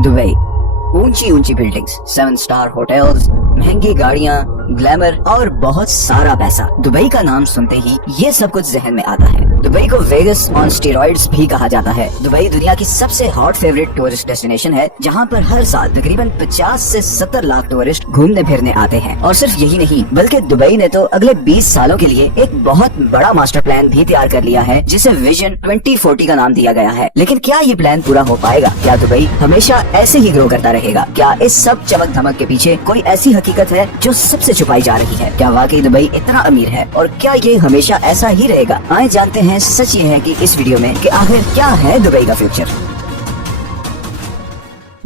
Dubai, ऊंची ऊंची buildings, 7 star hotels, महंगी गाड़ियाँ, ग्लैमर और बहुत सारा पैसा। दुबई का नाम सुनते ही ये सब कुछ जहन में आता है। दुबई को वेगस ऑन स्टेरॉइड्स भी कहा जाता है। दुबई दुनिया की सबसे हॉट फेवरेट टूरिस्ट डेस्टिनेशन है, जहाँ पर हर साल तकरीबन 50 से 70 लाख टूरिस्ट घूमने फिरने आते हैं। और सिर्फ यही नहीं, बल्कि दुबई ने तो अगले 20 सालों के लिए एक बहुत बड़ा मास्टर प्लान भी तैयार कर लिया है, जिसे विजन 2040 का नाम दिया गया है। लेकिन क्या ये प्लान पूरा हो पाएगा? क्या दुबई हमेशा ऐसे ही ग्रो करता रहेगा? क्या इस सब चमक धमक के पीछे कोई ऐसी हकीकत है जो सबसे छुपाई जा रही है? क्या वाकई दुबई इतना अमीर है और क्या ये हमेशा ऐसा ही रहेगा? आइए जानते हैं सच ये है कि इस वीडियो में कि आखिर क्या है दुबई का फ्यूचर।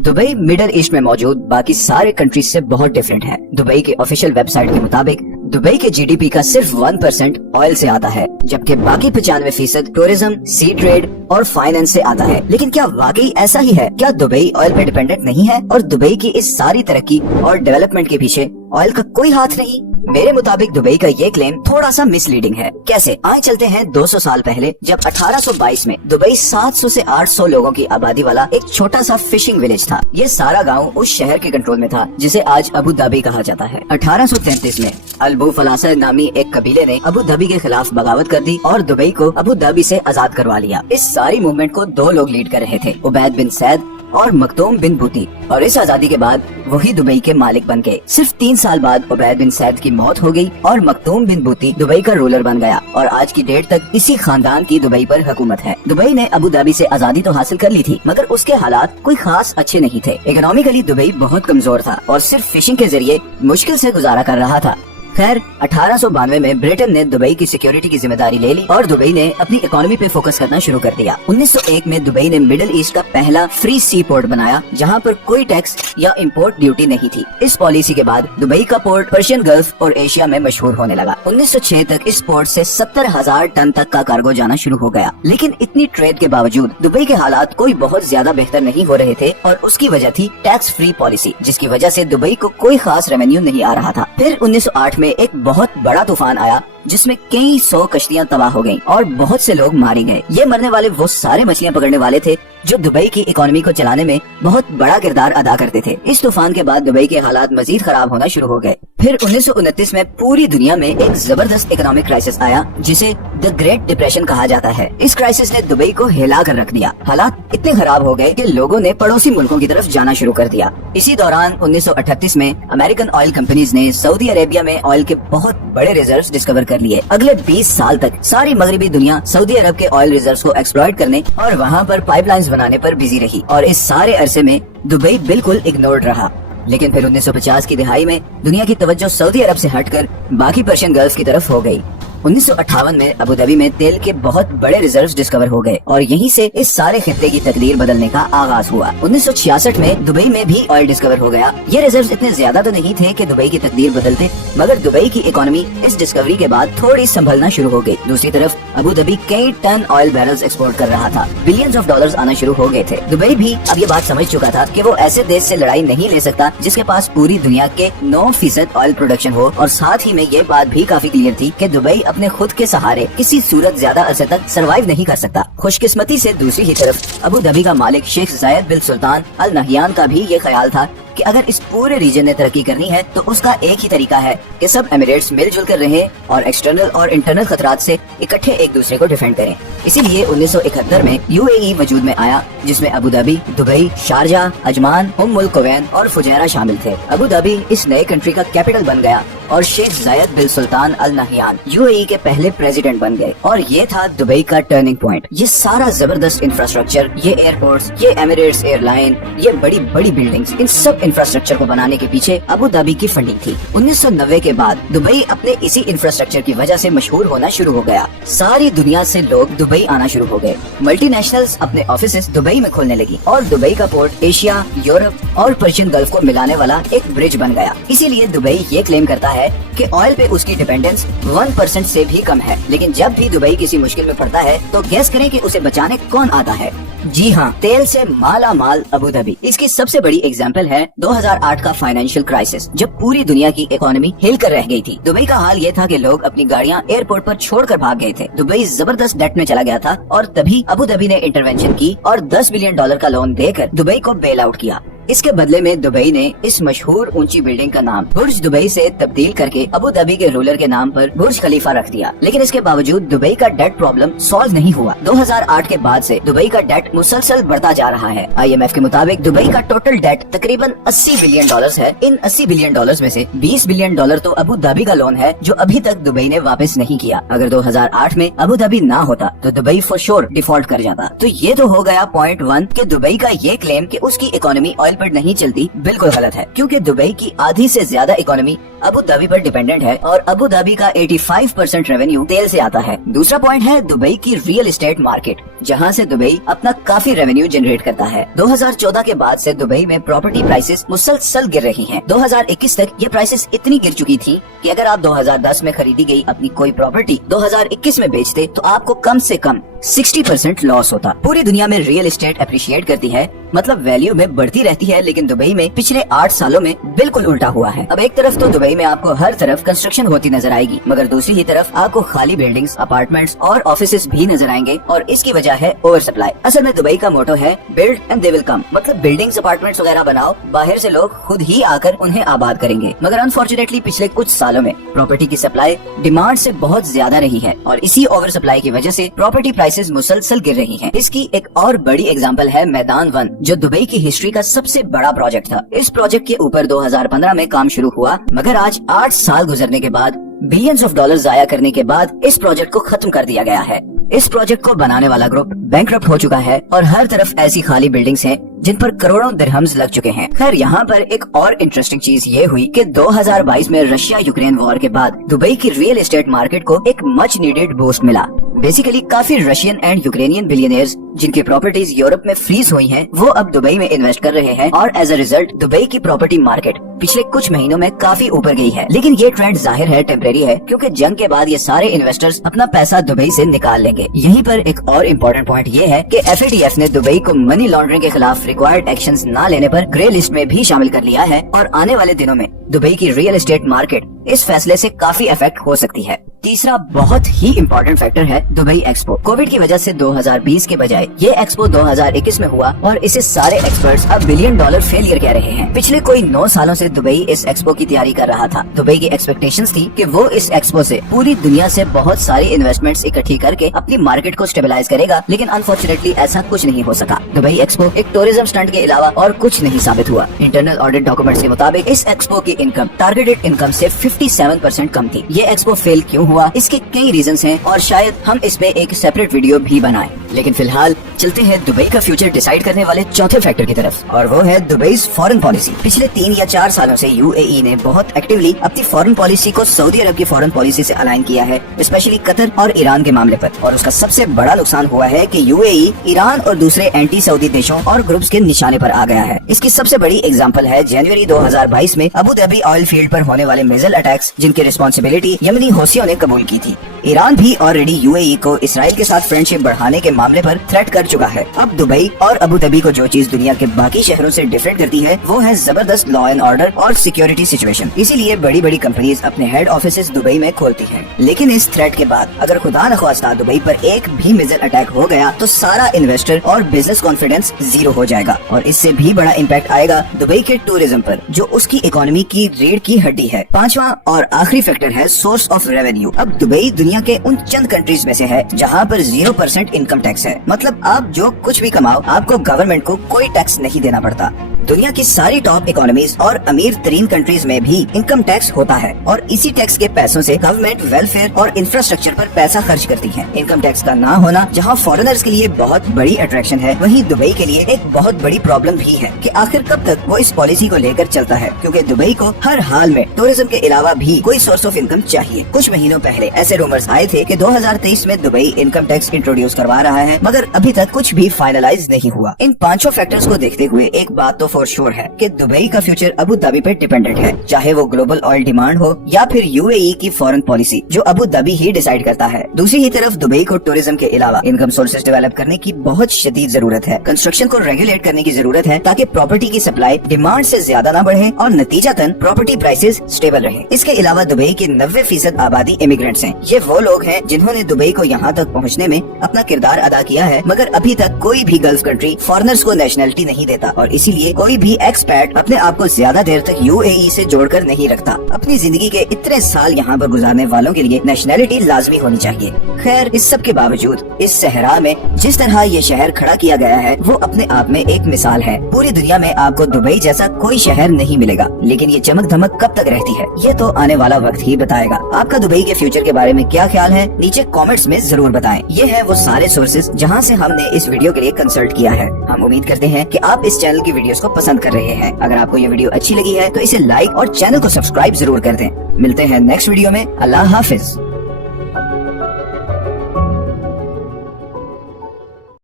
दुबई मिडिल ईस्ट में मौजूद बाकी सारे कंट्रीज से बहुत डिफरेंट है। दुबई के ऑफिशियल वेबसाइट के मुताबिक दुबई के जीडीपी का सिर्फ 1% ऑयल से आता है, जबकि बाकी 95% टूरिज्म, सी ट्रेड और फाइनेंस से आता है। लेकिन क्या वाकई ऐसा ही है? क्या दुबई ऑयल पे डिपेंडेंट नहीं है और दुबई की इस सारी तरक्की और डेवलपमेंट के पीछे ऑयल का कोई हाथ नहीं? मेरे मुताबिक दुबई का ये क्लेम थोड़ा सा मिसलीडिंग है। कैसे? आए चलते हैं 200 साल पहले, जब 1822 में दुबई 700 से 800 लोगों की आबादी वाला एक छोटा सा फिशिंग विलेज था। ये सारा गांव उस शहर के कंट्रोल में था जिसे आज अबू धाबी कहा जाता है। 1833 में अल्बू फलासा नामी एक कबीले ने अबू धाबी के खिलाफ बगावत कर दी और दुबई को अबू धाबी से आजाद करवा लिया। इस सारी मूवमेंट को 2 लोग लीड कर रहे थे, उबैद बिन सैद और मखदूम बिन बूती। और इस आजादी के बाद वही दुबई के मालिक बन गए। सिर्फ 3 साल बाद उबैद बिन सैद की मौत हो गई और मखदूम बिन बूती दुबई का रूलर बन गया और आज की डेट तक इसी खानदान की दुबई पर हुकूमत है। दुबई ने अबू धाबी से आजादी तो हासिल कर ली थी, मगर उसके हालात कोई खास अच्छे नहीं थे। इकोनॉमिकली दुबई बहुत कमजोर था और सिर्फ फिशिंग के जरिए मुश्किल से गुजारा कर रहा था। खैर 1892 में ब्रिटेन ने दुबई की सिक्योरिटी की जिम्मेदारी ले ली और दुबई ने अपनी इकोनॉमी पे फोकस करना शुरू कर दिया। 1901 में दुबई ने मिडिल ईस्ट का पहला फ्री सी पोर्ट बनाया, जहां पर कोई टैक्स या इंपोर्ट ड्यूटी नहीं थी। इस पॉलिसी के बाद दुबई का पोर्ट पर्शियन गल्फ और एशिया में मशहूर होने लगा। 1906 तक इस पोर्ट से 70,000 टन तक का कार्गो जाना शुरू हो गया। लेकिन इतनी ट्रेड के बावजूद दुबई के हालात कोई बहुत ज्यादा बेहतर नहीं हो रहे थे और उसकी वजह थी टैक्स फ्री पॉलिसी, जिसकी वजह से दुबई को कोई खास रेवेन्यू नहीं आ रहा था। फिर 1908 में एक बहुत बड़ा तूफान आया जिसमें कई 100 कश्तियां तबाह हो गईं और बहुत से लोग मारे गए। ये मरने वाले वो सारे मछलियां पकड़ने वाले थे जो दुबई की इकोनॉमी को चलाने में बहुत बड़ा किरदार अदा करते थे। इस तूफान के बाद दुबई के हालात मजीद खराब होना शुरू हो गए। फिर 1929 में पूरी दुनिया में एक जबरदस्त इकोनॉमिक क्राइसिस आया, जिसे द ग्रेट डिप्रेशन कहा जाता है। इस क्राइसिस ने दुबई को हिला कर रख दिया। हालात इतने खराब हो गए कि लोगों ने पड़ोसी मुल्कों की तरफ जाना शुरू कर दिया। इसी दौरान 1938 में अमेरिकन ऑयल कंपनीज ने सऊदी अरेबिया में ऑयल के बहुत बड़े रिजर्व्स डिस्कवर कर लिए। अगले 20 साल तक सारी मगरबी दुनिया सऊदी अरब के ऑयल रिजर्व्स को एक्सप्लॉइट करने और वहाँ पर पाइपलाइंस बनाने पर बिजी रही और इस सारे अरसे में दुबई बिल्कुल इग्नोर्ड रहा। लेकिन फिर 1950 की दिहाई में दुनिया की तवज्जो सऊदी अरब से हटकर बाकी पर्शियन गल्फ की तरफ हो गई। 1958 में अबू धाबी में तेल के बहुत बड़े रिजर्व्स डिस्कवर हो गए और यहीं से इस सारे खित्ते की तकदीर बदलने का आगाज हुआ। 1966 में दुबई में भी ऑयल डिस्कवर हो गया। ये रिजर्व्स इतने ज्यादा तो नहीं थे कि दुबई की तकदीर बदलते, मगर दुबई की इकोनॉमी इस डिस्कवरी के बाद थोड़ी संभलना शुरू हो गई। दूसरी तरफ अबू धाबी कई टन ऑयल बैरल्स एक्सपोर्ट कर रहा था। बिलियंस ऑफ डॉलर्स आना शुरू हो गए थे। दुबई भी अब ये बात समझ चुका था कि वो ऐसे देश से लड़ाई नहीं ले सकता जिसके पास पूरी दुनिया के 9% ऑयल प्रोडक्शन हो, और साथ ही में ये बात भी काफी क्लियर थी कि दुबई अपने खुद के सहारे किसी सूरत ज्यादा अरसे तक सरवाइव नहीं कर सकता। खुशकिस्मती से दूसरी ही तरफ अबू धाबी का मालिक शेख जायद बिन सुल्तान अल नहयान का भी ये ख्याल था कि अगर इस पूरे रीजन ने तरक्की करनी है तो उसका एक ही तरीका है कि सब एमिरेट्स मिलजुल कर रहें और एक्सटर्नल और इंटरनल खतरात से इकट्ठे एक दूसरे को डिफेंड करें। इसीलिए 1971 में यूएई वजूद में आया, जिसमें Abu Dhabi, Dubai, Sharjah, Ajman, Umm al Quwain और फुजैरा शामिल थे। अबू धाबी इस नए कंट्री का कैपिटल बन गया और शेख जायद बिन सुल्तान अल नहयान यूएई के पहले प्रेसिडेंट बन गए और ये था दुबई का टर्निंग पॉइंट। ये सारा जबरदस्त इंफ्रास्ट्रक्चर, ये एयरपोर्ट्स, ये एमिरेट्स एयरलाइन, ये बड़ी बड़ी बिल्डिंग्स, इन सब इंफ्रास्ट्रक्चर को बनाने के पीछे अबू धाबी की फंडिंग थी। 1990 के बाद दुबई अपने इसी इंफ्रास्ट्रक्चर की वजह से मशहूर होना शुरू हो गया। सारी दुनिया से लोग दुबई आना शुरू हो गए। मल्टीनेशनल्स अपने ऑफिसेस दुबई में खोलने लगी और दुबई का पोर्ट एशिया, यूरोप और पर्शियन गल्फ को मिलाने वाला एक ब्रिज बन गया। इसीलिए दुबई ये क्लेम करता है कि ऑयल पे उसकी डिपेंडेंस 1% से भी कम है। लेकिन जब भी दुबई किसी मुश्किल में पड़ता है तो गैस करें कि उसे बचाने कौन आता है? जी हाँ, तेल से माला माल अबू धाबी। इसकी सबसे बड़ी एग्जाम्पल है 2008 का फाइनेंशियल क्राइसिस, जब पूरी दुनिया की इकोनॉमी हिल कर रह गई थी। दुबई का हाल ये था कि लोग अपनी गाड़ियां एयरपोर्ट पर छोड़कर भाग गए थे। दुबई जबरदस्त डेट में चला गया था और तभी अबू धाबी ने इंटरवेंशन की और $10 बिलियन का लोन देकर दुबई को बेल आउट किया। इसके बदले में दुबई ने इस मशहूर ऊंची बिल्डिंग का नाम बुर्ज दुबई से तब्दील करके अबू धाबी के रूलर के नाम पर बुर्ज खलीफा रख दिया। लेकिन इसके बावजूद दुबई का डेट प्रॉब्लम सॉल्व नहीं हुआ। 2008 के बाद से दुबई का डेट मुसलसल बढ़ता जा रहा है। IMF के मुताबिक दुबई का टोटल डेट तकरीबन $80 बिलियन है। इन $80 बिलियन में से $20 बिलियन तो अबू धाबी का लोन है, जो अभी तक दुबई ने वापस नहीं किया। अगर 2008 में अबू धाबी ना होता तो दुबई फॉर श्योर डिफॉल्ट कर जाता। तो ये तो हो गया पॉइंट 1 कि दुबई का ये क्लेम कि उसकी इकोनॉमी ऑयल पर नहीं चलती बिल्कुल गलत है, क्योंकि दुबई की आधी से ज्यादा इकोनॉमी अबू धाबी पर डिपेंडेंट है और अबू धाबी का 85% रेवेन्यू तेल से आता है। दूसरा पॉइंट है दुबई की रियल एस्टेट मार्केट, जहां से दुबई अपना काफी रेवेन्यू जनरेट करता है। 2014 के बाद से दुबई में प्रॉपर्टी प्राइसेस मुसलसल गिर रही हैं। 2021 तक ये प्राइसेस इतनी गिर चुकी थी कि अगर आप 2010 में खरीदी गई अपनी कोई प्रॉपर्टी 2021 में बेचते तो आपको कम से कम 60% लॉस होता। पूरी दुनिया में रियल एस्टेट अप्रिशिएट करती है, मतलब वैल्यू में बढ़ती रहती है, लेकिन दुबई में पिछले 8 सालों में बिल्कुल उल्टा हुआ है। अब एक तरफ तो दुबई में आपको हर तरफ कंस्ट्रक्शन होती नजर आएगी, मगर दूसरी ही तरफ आपको खाली बिल्डिंग्स, अपार्टमेंट्स और ऑफिसेस भी नजर आएंगे और इसकी वजह है ओवर सप्लाई। असल में दुबई का मोटो है build and they will come, मतलब बिल्डिंग्स, अपार्टमेंट्स वगैरह बनाओ, बाहर से लोग खुद ही आकर उन्हें आबाद करेंगे। मगर अनफॉर्चुनेटली पिछले कुछ सालों में प्रॉपर्टी की सप्लाई डिमांड से बहुत ज्यादा रही है और इसी ओवर सप्लाई की वजह से प्रॉपर्टी प्राइसेस मुसलसल गिर रही हैं। इसकी एक और बड़ी एग्जांपल है मैदान 1, जो दुबई की हिस्ट्री का सबसे बड़ा प्रोजेक्ट था। इस प्रोजेक्ट के ऊपर 2015 में काम शुरू हुआ, मगर आज 8 साल गुजरने के बाद बिलियंस ऑफ डॉलर जाया करने के बाद इस प्रोजेक्ट को खत्म कर दिया गया है। इस प्रोजेक्ट को बनाने वाला ग्रुप बैंकरप्ट हो चुका है और हर तरफ ऐसी खाली बिल्डिंग्स हैं जिन पर करोड़ों दिरहम्स लग चुके हैं। खैर, यहाँ पर एक और इंटरेस्टिंग चीज ये हुई कि 2022 में रशिया यूक्रेन वॉर के बाद दुबई की रियल एस्टेट मार्केट को एक मच नीडेड बूस्ट मिला। बेसिकली काफी रशियन एंड यूक्रेनियन बिलियनियर्स जिनकी प्रॉपर्टीज यूरोप में फ्रीज हुई हैं, वो अब दुबई में इन्वेस्ट कर रहे हैं और एज अ रिजल्ट दुबई की प्रॉपर्टी मार्केट पिछले कुछ महीनों में काफी ऊपर गई है। लेकिन ये ट्रेंड जाहिर है टेम्परेरी है, क्योंकि जंग के बाद ये सारे इन्वेस्टर्स अपना पैसा दुबई से निकाल लेंगे। यहीं पर एक और इम्पोर्टेंट पॉइंट ये है कि FATF ने दुबई को मनी लॉन्ड्रिंग के खिलाफ रिक्वायर्ड एक्शंस ना लेने पर ग्रे लिस्ट में भी शामिल कर लिया है और आने वाले दिनों में दुबई की रियल एस्टेट मार्केट इस फैसले से काफी अफेक्ट हो सकती है। तीसरा बहुत ही इम्पोर्टेंट फैक्टर है दुबई एक्सपो। कोविड की वजह से 2020 के बजाय ये एक्सपो 2021 में हुआ और इसे सारे एक्सपर्ट्स अब $1 बिलियन फेलियर कह रहे हैं। पिछले कोई 9 सालों से दुबई इस एक्सपो की तैयारी कर रहा था। दुबई की एक्सपेक्टेशंस थी कि वो इस एक्सपो से पूरी दुनिया से बहुत सारी इन्वेस्टमेंट्स इकट्ठी करके अपनी मार्केट को स्टेबलाइज करेगा, लेकिन अनफॉर्चुनेटली ऐसा कुछ नहीं हो सका। दुबई एक्सपो एक टूरिज्म स्टंट के अलावा और कुछ नहीं साबित हुआ। इंटरनल ऑडिट डॉक्यूमेंट्स के मुताबिक इस एक्सपो की इनकम टारगेटेड इनकम से 57% कम थी। ये एक्सपो फेल क्यों हुआ, इसके कई रीजंस हैं और शायद हम इस पे एक सेपरेट वीडियो भी बनाएं। लेकिन फिलहाल चलते हैं दुबई का फ्यूचर डिसाइड करने वाले चौथे फैक्टर की तरफ, और वो है दुबई फॉरेन पॉलिसी। पिछले 3 या 4 सालों से UAE ने बहुत एक्टिवली अपनी फॉरेन पॉलिसी को सऊदी अरब की फॉरेन पॉलिसी से अलाइन किया है, स्पेशली कतर और ईरान के मामले पर। और उसका सबसे बड़ा नुकसान हुआ है कि UAE ईरान और दूसरे एंटी सऊदी देशों और ग्रुप्स के निशाने पर आ गया है। इसकी सबसे बड़ी एग्जाम्पल है जनवरी 2022 में अबू धाबी ऑयल फील्ड पर होने वाले मिसाइल अटैक्स, जिनकी रिस्पॉन्सिबिलिटी यमनी हौसियों ने कबूल की थी। ईरान भी ऑलरेडी UAE को इसराइल के साथ फ्रेंडशिप बढ़ाने के मामले पर थ्रेट कर चुका है। अब दुबई और अबू धाबी को जो चीज दुनिया के बाकी शहरों से डिफरेंट करती है वो है जबरदस्त लॉ एंड ऑर्डर और सिक्योरिटी सिचुएशन। इसीलिए बड़ी बड़ी कंपनीज अपने हेड ऑफिसेज दुबई में खोलती हैं। लेकिन इस थ्रेट के बाद अगर खुदा न ख्वास्ता दुबई पर एक भी मिसाइल अटैक हो गया तो सारा इन्वेस्टर और बिजनेस कॉन्फिडेंस जीरो हो जाएगा और इससे भी बड़ा इम्पैक्ट आएगा दुबई के टूरिज्म पर, जो उसकी इकोनॉमी की रीढ़ की हड्डी है। पांचवा और आखिरी फैक्टर है सोर्स ऑफ रेवेन्यू। अब दुबई दुनिया के उन चंद कंट्रीज में से है जहाँ पर 0% इनकम टैक्स है, मतलब आप जो कुछ भी कमाओ आपको गवर्नमेंट को कोई टैक्स नहीं देना पड़ता। दुनिया की सारी टॉप इकोनॉमीज और अमीर तरीन कंट्रीज में भी इनकम टैक्स होता है और इसी टैक्स के पैसों से गवर्नमेंट वेलफेयर और इंफ्रास्ट्रक्चर पर पैसा खर्च करती है। इनकम टैक्स का ना होना जहां फॉरेनर्स के लिए बहुत बड़ी अट्रैक्शन है, वहीं दुबई के लिए एक बहुत बड़ी प्रॉब्लम भी है कि आखिर कब तक वो इस पॉलिसी को लेकर चलता है, क्योंकि दुबई को हर हाल में टूरिज्म के अलावा भी कोई सोर्स ऑफ इनकम चाहिए। कुछ महीनों पहले ऐसे रूमर्स आए थे कि 2023 में दुबई इनकम टैक्स इंट्रोड्यूस करवा रहा है, मगर अभी तक कुछ भी फाइनलाइज नहीं हुआ। इन पांचों फैक्टर्स को देखते हुए एक बात तो फॉर श्योर है कि दुबई का फ्यूचर अबू धाबी पे डिपेंडेंट है, चाहे वो ग्लोबल ऑयल डिमांड हो या फिर यूएई की फॉरेन पॉलिसी जो अबू धाबी ही डिसाइड करता है। दूसरी ही तरफ दुबई को टूरिज्म के अलावा इनकम सोर्सेज डेवलप करने की बहुत शदीद जरूरत है। कंस्ट्रक्शन को रेगुलेट करने की जरूरत है ताकि प्रॉपर्टी की सप्लाई डिमांड से ज्यादा न बढ़े और नतीजतन प्रॉपर्टी प्राइसेस स्टेबल रहे। इसके अलावा दुबई की 90% आबादी इमिग्रेंट्स हैं। ये वो लोग हैं जिन्होंने दुबई को यहाँ तक पहुँचने में अपना किरदार अदा किया है, मगर अभी तक कोई भी गल्फ कंट्री फॉरेनर्स को नेशनलिटी नहीं देता और इसीलिए कोई भी एक्सपैट अपने आप को ज्यादा देर तक यूएई से जोड़कर नहीं रखता। अपनी जिंदगी के इतने साल यहाँ पर गुजारने वालों के लिए नेशनलिटी लाजमी होनी चाहिए। खैर, इस सब के बावजूद इस सहरा में जिस तरह ये शहर खड़ा किया गया है वो अपने आप में एक मिसाल है। पूरी दुनिया में आपको दुबई जैसा कोई शहर नहीं मिलेगा, लेकिन ये चमक धमक कब तक रहती है ये तो आने वाला वक्त ही बताएगा। आपका दुबई के फ्यूचर के बारे में क्या ख्याल है, नीचे कमेंट्स में जरूर बताएं। ये है वो सारे सोर्सेज जहां से हमने इस वीडियो के लिए कंसल्ट किया है। हम उम्मीद करते हैं कि आप इस चैनल की वीडियोस को पसंद कर रहे हैं। अगर आपको ये वीडियो अच्छी लगी है तो इसे लाइक और चैनल को सब्सक्राइब जरूर कर दें। मिलते हैं नेक्स्ट वीडियो में। अल्लाह हाफिज।